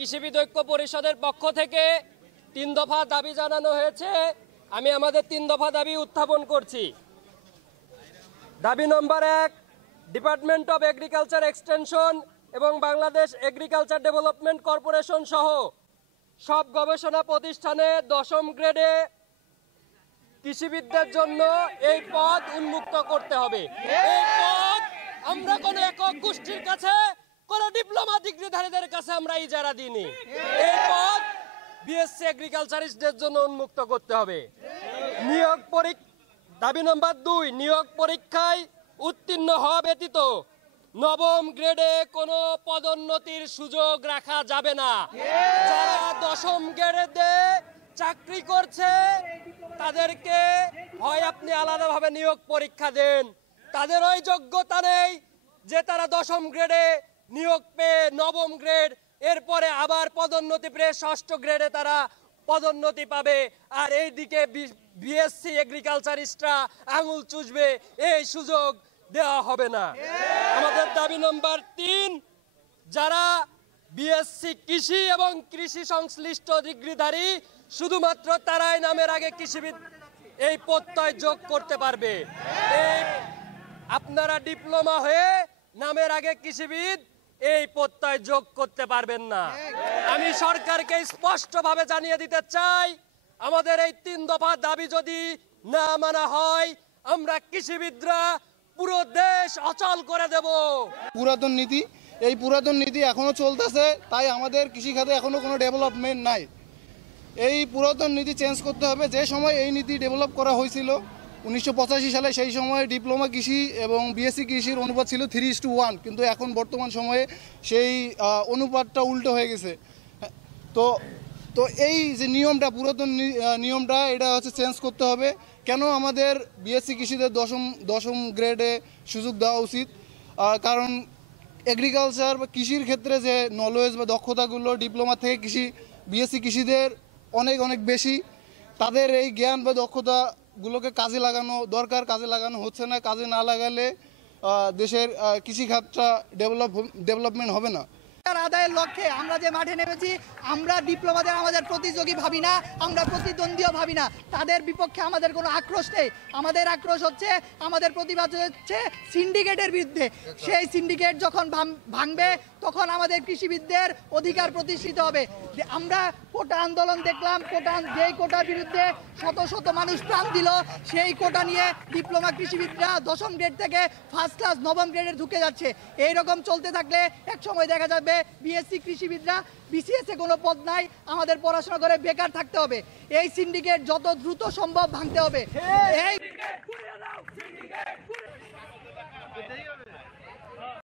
কৃষিবিদ ঐক্য পরিষদের পক্ষ থেকে 3 দফা দাবি জানানো হয়েছে। আমি আমাদের 3 দফা দাবি উত্থাপন করছি। দাবি নম্বর 1, ডিপার্টমেন্ট অফ এগ্রিকালচার এক্সটেনশন এবং বাংলাদেশ এগ্রিকালচার ডেভেলপমেন্ট কর্পোরেশন সহ সব গবেষণা প্রতিষ্ঠানে 10ম গ্রেডে কৃষিবিদদের জন্য এই পদ উন্মুক্ত করতে হবে। এই পদ আমরা কোনো একক গোষ্ঠীর কাছে, কোনো ডিপ্লোমা ডিগ্রিধারীদের কাছে আমরা ইজারা দিইনি। এই পদ বিএসসি এগ্রিকালচারিস্টদের জন্য উন্মুক্ত করতে হবে। দাবি নম্বর 2, নিয়োগ পরীক্ষায় উত্তীর্ণ হওয়া ব্যতীত 9ম গ্রেডে কোনো পদোন্নতির সুযোগ রাখা যাবে না। যারা 10ম গ্রেডে চাকরি করছে তাদেরকে হয় আপনি আলাদাভাবে নিয়োগ পরীক্ষা দেন, তাদের ওই যোগ্যতা নেই যে তারা 10ম গ্রেডে নিয়োগ পেয়ে 9ম গ্রেড, এরপরে আবার পদোন্নতি পেয়ে 6ষ্ঠ গ্রেডে তারা পদোন্নতি পাবে, আর এইদিকে বিএসসি এগ্রিকালচারিস্টরা আঙুল চুষবে। এই সুযোগ দেওয়া হবে না। আমাদের দাবি নম্বর 3, যারা বিএসসি কৃষি এবং কৃষি সংশ্লিষ্ট ডিগ্রিধারী শুধুমাত্র তারাই নামের আগে কৃষিবিদ এই প্রত্যয় যোগ করতে পারবে। আপনারা ডিপ্লোমা হয়ে নামের আগে কৃষিবিদ এই প্রত্যয় যোগ করতে পারবেন না। আমি সরকারকে স্পষ্টভাবে জানিয়ে দিতে চাই, আমাদের এই 3 দফা দাবি যদি না মানা হয় আমরা কৃষিবিদরা পুরো দেশ অচল করে দেব। পুরাতন নীতি, এই পুরাতন নীতি এখনো চলতেছে, তাই আমাদের কৃষিখাতে এখনো কোনো ডেভেলপমেন্ট নাই। এই পুরাতন নীতি চেঞ্জ করতে হবে। যে সময় এই নীতি ডেভেলপ করা হয়েছিল 1985 সালে, সেই সময় ডিপ্লোমা কৃষি এবং বিএসসি কৃষির অনুপাত ছিল 3:1, কিন্তু এখন বর্তমান সময়ে সেই অনুপাতটা উল্টো হয়ে গেছে। তো এই যে নিয়মটা, পুরাতন নিয়মটা, এটা হচ্ছে চেঞ্জ করতে হবে। কেন আমাদের বিএসসি কৃষিদের 10ম গ্রেডে সুযোগ দেওয়া উচিত? কারণ এগ্রিকালচার বা কৃষির ক্ষেত্রে যে নলেজ বা দক্ষতাগুলো ডিপ্লোমা থেকে বিএসসি কৃষিদের অনেক বেশি। তাদের এই জ্ঞান বা দক্ষতাগুলোকে কাজে লাগানো দরকার, কাজে লাগানো হচ্ছে না। কাজে না লাগালে দেশের কৃষিখাতটা ডেভেলপমেন্ট হবে না। আদায়ের লক্ষ্যে আমরা যে মাঠে নেমেছি, আমরা ডিপ্লোমাদের আমাদের প্রতিযোগী ভাবি না, আমরা প্রতিদ্বন্দ্বীও ভাবি না। তাদের বিপক্ষে আমাদের কোনো আক্রোশ নেই। আমাদের আক্রোশ হচ্ছে, আমাদের প্রতিবাদ হচ্ছে সিন্ডিকেটের বিরুদ্ধে। সেই সিন্ডিকেট যখন ভাঙবে তখন আমাদের কৃষিবিদদের অধিকার প্রতিষ্ঠিত হবে। আমরা কোটা আন্দোলন দেখলাম, যেই কোটার বিরুদ্ধে শত মানুষ প্রাণ দিল, সেই কোটা নিয়ে ডিপ্লোমা কৃষিবিদরা 10ম গ্রেড থেকে ফার্স্ট ক্লাস 9ম গ্রেডে ঢুকে যাচ্ছে। এইরকম চলতে থাকলে এক সময় দেখা যাবে বিএসসি কৃষিবিদরা বিসিএসে কোনো পদ নাই, আমাদের পড়াশোনা করে বেকার থাকতে হবে। এই সিন্ডিকেট যত দ্রুত সম্ভব ভাঙতে হবে।